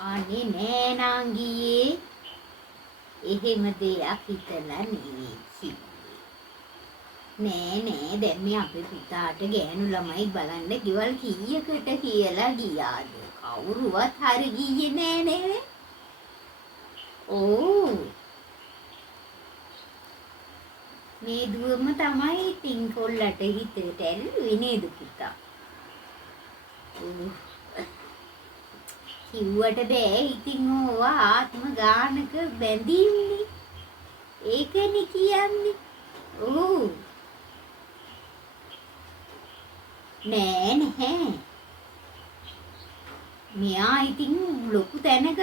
අනේ නෑ නංගියේ එහෙම දෙයක් හිතලා නෙවෙයි. නෑ දැන් මේ අපේ පුතාට ගෑනු ළමයි බලන්න ගෙවල් කීයකට කියලා ගියාද? කවුරුවත් හරි ගියේ නෑ නේ. ඕ මේ දුවම තමයි ඉතින් කොල්ලට හිතට ඇල්ලුවේ නේද පුතා? කිව්වට බෑ ඉතින් ඕවා ආත්ම ගානක බැඳීම්නේ. ඒකනේ කියන්නේ. ඕ නෑ මෙයා ඉතින් ලොකු තැනක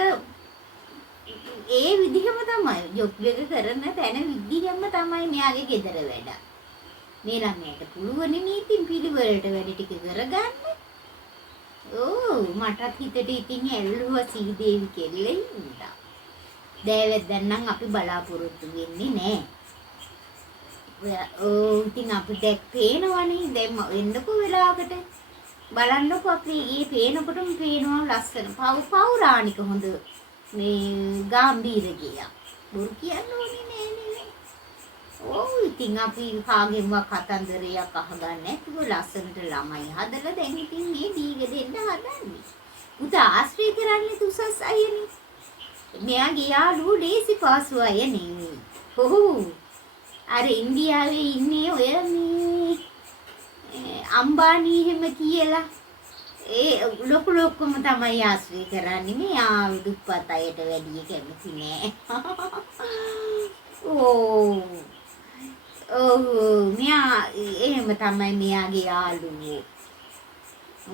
ඒ විදිහම තමයි ජොබ් එක කරන තැන විදිහම තමයි මෙයාගේ ගෙදර වැඩ. මේ ළමයට පුළුවන් නීතින් පිළිවෙලට වැඩ ටික කරගන්න. ඕ මටත් හිතට ඉතින් ඇල්ලුවා සීදේවි කෙල්ලෙන් ඉඳා. දැන් නම් අපි බලාපොරොත්තු වෙන්නේ නෑ. ඉතින් අපිට පේනවනේ දැන් එන්නකෝ වෙලාවකට බලන්නකෝ අපි ඊ පේනකොටම පේනවා ලස්සන පෞරාණික හොඳ මේ ගැඹීර ගියා. බොරු කියන්න ඕනේ නෑනේ. ඔව් ඉතින් අපි කාගෙන්වත් කතන්දරයක් අහගන්න නැතුව ලස්සනට ළමයි හදලා දැන් ඉතින් මේ දීග දෙන්න හදන්නේ. පුතා ආශ්‍රය කරන්නේ තුසස් අයනේ. මෙයාගේ යාළුවෝ ලේසි පාසු අය නෙවෙයි. ඔව් අර ඉන්දියාවේ ඉන්නේ ඔය මේ අම්බානි එහෙම කියලා ඒ ලොකුම තමයි ආශ්‍රය කරන්නේ. මේ දුප්පත් අයට වැඩි කැමති නෑ. මෙයා එහෙම තමයි මෙයාගේ යාළුවෝ.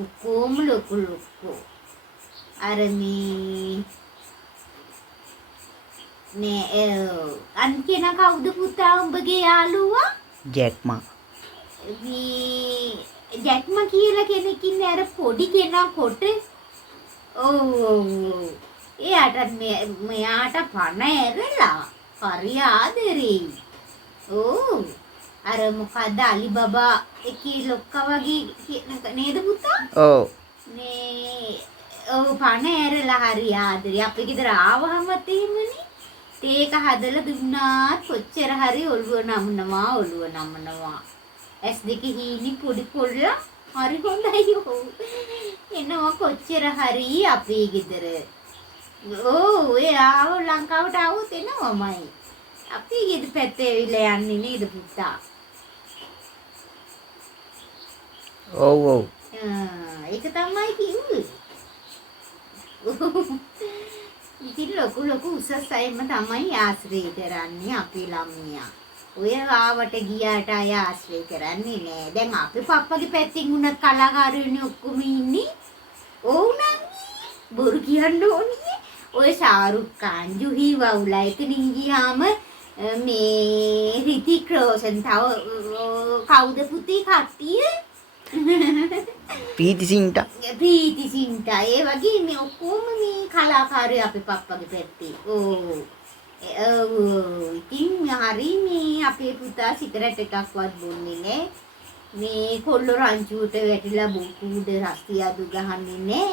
ඔක්කොම ලොකු අර මේ අන්තිම කවුද පුතා උඹගේ යාළුවා? ජැක්මා. ජැක්මා කියලා කෙනෙක් ඉන්නේ අර පොඩි කෙනා කොට. එයාට මෙයාට පණ ඇරලා හරි ආදරෙයි. අර මොකද අලිබබා එකේ ලොක්කා වගේ නේද පුතා? ඔව්. මේ පණ ඇරලා හරි ආදරෙයි. අපි ගෙදර ආවහමත් එහෙමනේ. ඒක හදලා දුන්නාත් කොච්චර හරි ඔළුව නමනවා. ඇස් දෙක හීනි පොඩි පොල්ලා හරි හොඳයි. එනවා කොච්චර හරි අපේ ගෙදර. ඒ ආව ලංකාවට ආවොත් එනවමයි. අපේ ගෙදර පැත්තේ ඇවිල්ලා යන්නේ නේද පුතා? ඔව්. ඒක තමයි කිව්වේ. ඉතින් ලොකු උසස් අයම තමයි ආශ්‍රය කරන්නේ අපේ ළමයා. ඔය ආවට ගියාට අය ආශ්‍රය කරන්නේ නෑ. දැන් අපේ පප්පගේ පැත්තෙන් උනත් කලාකාරයෝනේ ඔක්කොම ඉන්නේ. ඕ නංගි බොරු කියන්න ඕනේ. ඔය ශාරුක් ખાන් ජුහි වවුලා එතනින් ගියාම මේ රිතික් රෝෂන් තව කවුද පුතේ කට්ටිය? ප්‍රීති සින්ටා ඒ වගේ මේ ඔක්කොම මේ කලාකාරයෝ අපේ පප්පගේ පැත්තේ. ඉතින් හරි මේ අපේ පුතා සිගරට් එකක්වත් බොන්නේ නෑ. මේ කොල්ල රංචුවට වැටිලා බුකුඩ රස්ති අදු ගහන්නේ නෑ.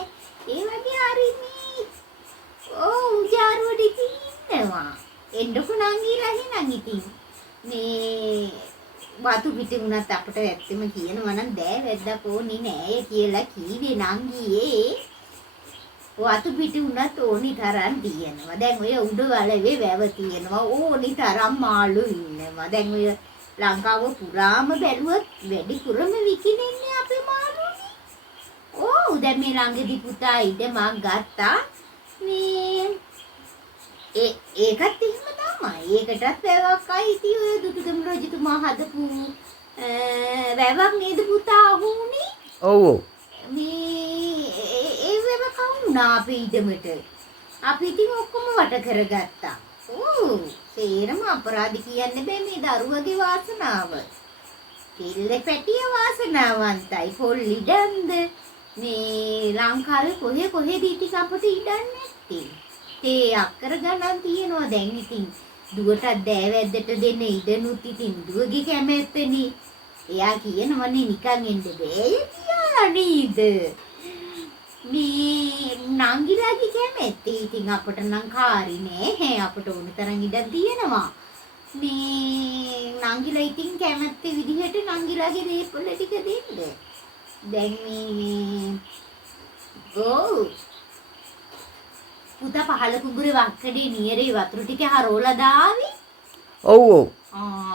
ඒ වගේ හරි මේ උජාරුවට ඉන්නවා. එන්නකො නංගිලා එහෙනම් ඉතින් මේ වතු පිටි වුණත් අපිට ඇත්තම කියනවා නම් දෑ වැද්දක් ඕනේ නෑ කියලා කීවේ නංගියේ. වතු පිටි වුණත් ඕනි තරම් තියෙනවා. දැන් ඔය උඩ වලවේ වැව තියෙනවා. ඕනි තරම් මාළු ඉන්නවා. දැන් ඔය ලංකාව පුරාම බැලුවොත් වැඩිපුරම විකිනෙන්නේ අපේ මාළුනේ. දැන් මේ ළඟදී පුතා ඉඩමක් ගත්තා. මේ ඒකත් එහෙම තමයි. ඒකටත් වැවක් අයිති ඔය දුටුගම රජතුමා හදපු වැවක් නේද පුතා අහුනේ? ඔව්. ඒ වැව කවුනා අපේ ඉඩමට. අපි ඉතින් ඔක්කොම වට කරගත්තා. සේරම අපරාධ කියන්න බෑ මේ දරුවගේ වාසනාව. පිල්ල පැටිය වාසනාවන්තයි. පොල් ඉඩන්ද මේ ලංකාවේ කොහෙද ඉතින් අපට ඉඩන්නේ නැත්තේ. ඒ අක්කර ගණන් තියනවා. දැන් ඉතින් දුවටත් දෑවැද්දට දෙන්න ඉඩනුත් ඉතින් දුවගේ කැමැත්තනේ. එයා කියනවනේ නිකන් එන්න බෑ කියලා නේද? මේ නංගිලාගේ කැමැත්ත ඉතින් අපට නම් කාරි නෑ අපට ඕන තරම් ඉඩක් තියෙනවා. මේ නංගිලා ඉතින් කැමැත්ත විදිහට නංගිලාගේ දේපොළ ටික දෙන්න. දැන් මේ පුතා පහල කුඹුරේ වක්කඩේ නියරේ වතුර ටික හරවලා දාවි. ඔව් ඔව්.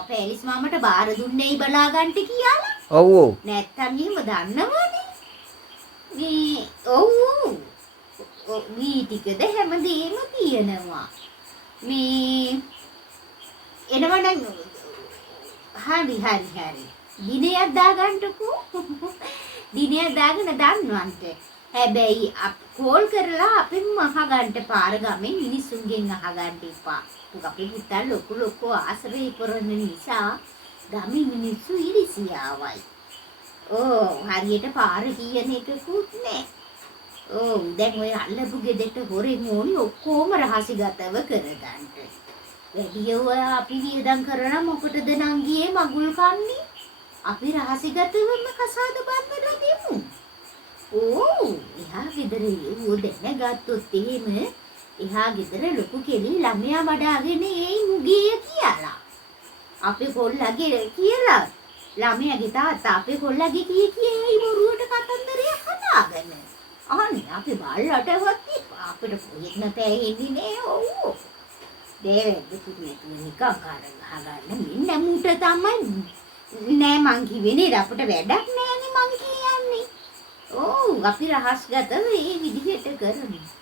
පැලිස් මාමට බාර දුන්නේයි බලා ගන්නට කියලා. ඔව් ඔව්. නැත්තම් එහෙම දන්නවනේ. මේ ඔව්. මේ ටිකද හැමදේම තියෙනවා. මේ එනවනම් හරි. දිනයක් දාගන්නකෝ. දිනයක් දාගෙන දන්නවන්ට. හැබැයි කෝල් කරලා අපෙන් අහගන්න පාර ගමේ මිනිස්සුන්ගෙන් අහගන්න එපා. අපේ පුතා ලොකු ආශ්‍රය කරන නිසා ගමේ මිනිස්සු ඉරිසියාවයි. හරියට පාර කියන එකකුත් නෑ. දැන් ඔය අල්ලපු ගෙදරට හොරෙන් ඕනි ඔක්කොම රහසිගතව කරගන්න. වැඩි ඔය අපි වියදම් කරන මොකටද නංගියේ මගුල් කන්නේ? අපි රහසිගතවම කසාද බඳලා දෙමු. එහා ගෙදර ඌ දැනගත්තොත් එහෙම එහා ගෙදර ලොකු කෙලි ළමයා වඩාගෙන එයි මුගිය කියලා. අපේ කොල්ලගේ කියලා ළමයාගේ තාත්තා අපේ කොල්ලගේ කී බොරුවට කතන්දරයක් හදාගෙන. අනේ අපි බල්ලටවත් අපිට පොයෙත් නැතේ ඉන්නේ ඔව්. දේවෙද්දි නිකන් කරගහගන්න මෙන්න මුට තමයි නෑ මං කිව්වේ නේද අපිට වැඩක් නෑනේ මං කියන්නේ. අපි රහස්ගතව මේ විදිහට කරන්නේ.